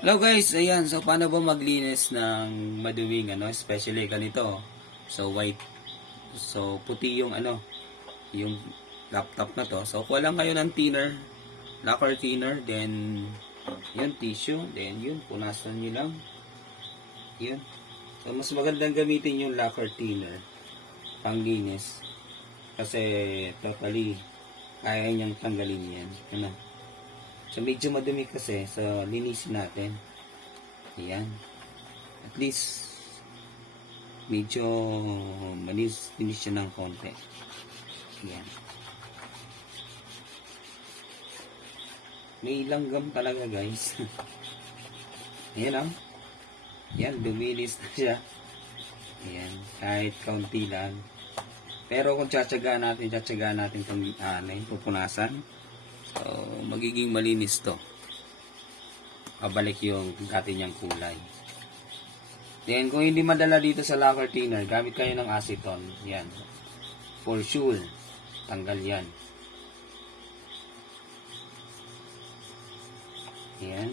Hello guys, ayan. So paano ba maglinis ng maduming especially ganito. So white. So puti yung yung laptop na to. So kuha lang kayo ng thinner, lacquer thinner, then yun tissue, then yun punasan niyo lang. Yun. So mas magandang gamitin yung lacquer thinner panglinis kasi totally kaya niyang tanggalin yan. So medyo madumi kasi, so linisin natin. Ayan. At least medyo linis siya ng konti. Ayan. May langgam talaga guys. Ayan Ayan, dumilis na siya. Ayan, kahit kaunti lang. Pero kung tsatsagaan natin itong pupunasan. So, magiging malinis to. Pabalik yung dati niyang kulay. Then, kung hindi madala dito sa lacquer thinner, gamit kayo ng acetone. Yan. For sure. Tanggal yan. Yan.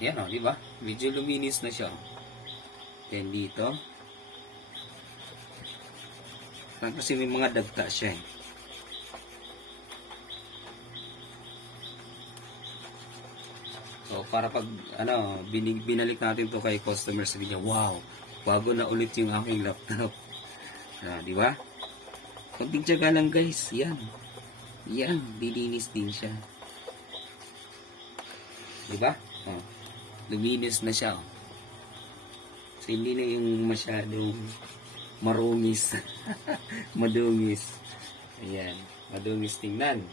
Yan o, diba? Medyo luminis na siya. Then, dito. Kasi may mga dagta siya eh. So, para pag, binalik natin to kay customer, sabi niya, wow, bago na ulit yung aking laptop. Di ba? Konting tiyaga lang guys, yan. Yan, dilinis din siya. Di ba? Luminis na siya. So, hindi na yung masyadong marungis. Madungis. Ayan, madungis tingnan.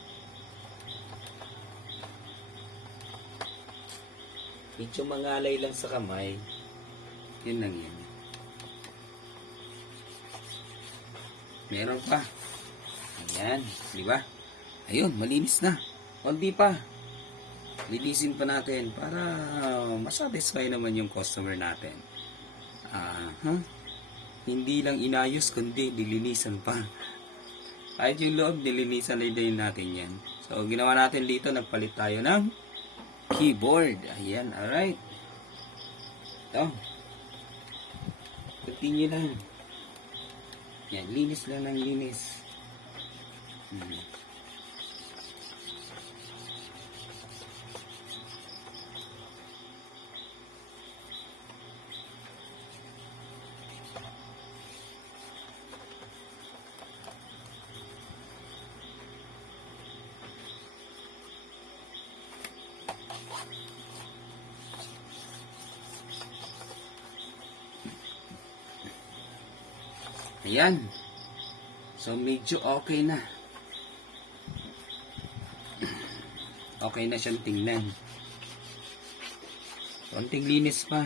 Medyo mangalay lang sa kamay. Yun lang yan. Meron pa. Ayan. Di ba? Ayun, malinis na. Hindi pa. Linisin pa natin para masatisfy naman yung customer natin. Hindi lang inayos, kundi dilinisan pa. Kahit yung loob, dilinisan na din natin yan. So, ginawa natin dito, nagpalit tayo ng keyboard. Ayan, alright. Ito. Continue lang. Yan, linis lang ng linis. Ayan. So, medyo okay na. Okay na siyang tingnan. Konting linis pa.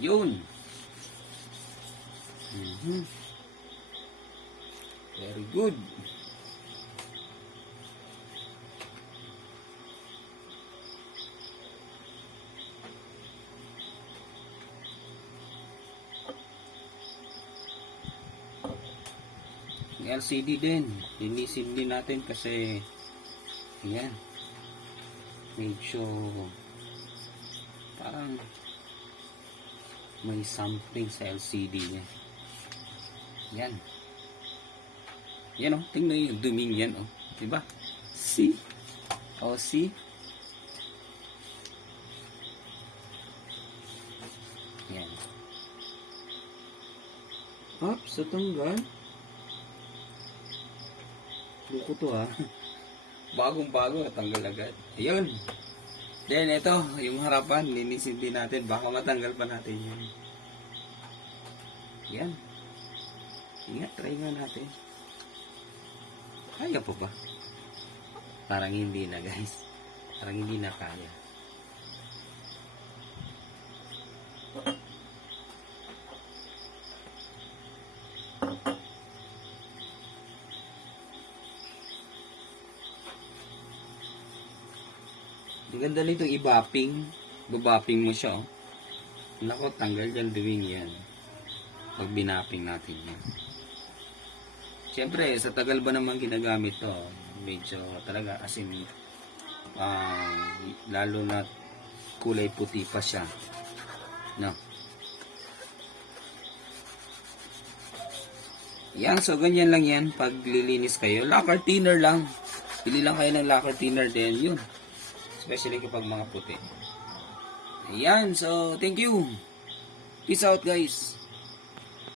Yun. Very good. Yung LCD din. Linisin din natin kasi ayan. Medyo parang may something sa LCD niya. Yan. Yan tingnan yung duming yan diba? See? See? Yan. Sa tanggal. Buko to Bagong-bago natanggal agad. Ayun. Then ito, yung harapan, linisin din natin. Baka matanggal pa natin yun. Yan. Ingat, try nga natin. Kaya pa ba? Parang hindi na guys. Parang hindi na kaya. Ang ganda nito i-bapping. Babapping mo siya, oh. Nako, tanggal dyan duwing yan. Pag binapping natin yan. Siyempre, sa tagal ba naman ginagamit to, medyo talaga asin, lalo na kulay puti pa siya. No? Yan, so ganyan lang yan pag lilinis kayo. Lacquer thinner lang. Pili lang kayo ng lacquer thinner din. Yun. Especially kapag mga puti. Ayan, so thank you. Peace out guys.